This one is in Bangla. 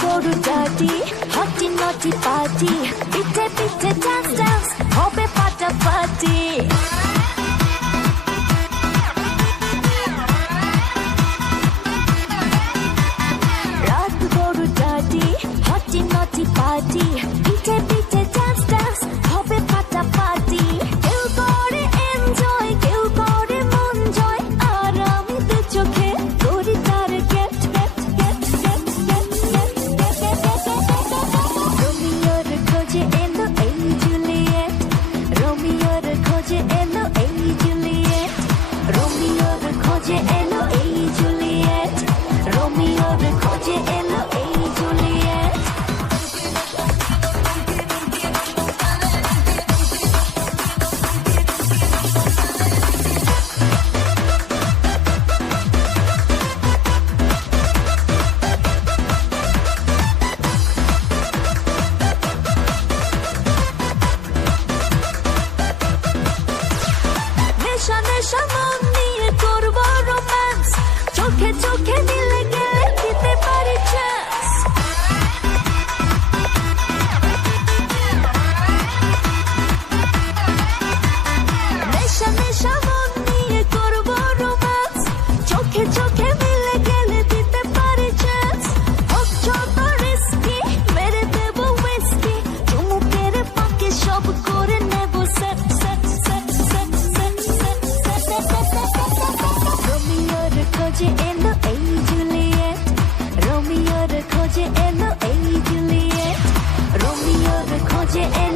বড় ডাটি হাটি নটি পাটি পিঠে পিঠে ডান্স ডান্স হবে ফাটাফাটি রাত বড় ডাটি হাটি নটি পাটি পিঠে পিঠে ডান্স ডান্স হবে ফাটাফাটি কেউ করে এনজয় কেউ করে মন জয় আর আমি দু চোখে করি তার gate gate gate gate gate রোমিওর খোঁজে এলো এই জুলিয়েট রোমিওর খোঁজে এলো এই জুলিয়েট রোমিওর খোঁজে এলো এই জুলিয়েট রোমিওর খোঁজে এলো এই জুলিয়েট নেশা নেশা মন নিয়ে করবো রোম্যান্স চোখে চোখে মিলে গেলে দিতে পারি চান্স নেশা নেশা মন নিয়ে করবো রোম্যান্স চোখে চোখে মিলে গেলে দিতে পারি চান্স হোক যত রিস্কি মেরে দেবো উইস্কি চুমুকের পাকে সব করে নেবো set set set set set set রোমিওর খোঁজে এলো এই জুলিয়েট রোমিওর খোঁজে এলো এই জুলিয়েট রোমিওর খোঁজে এলো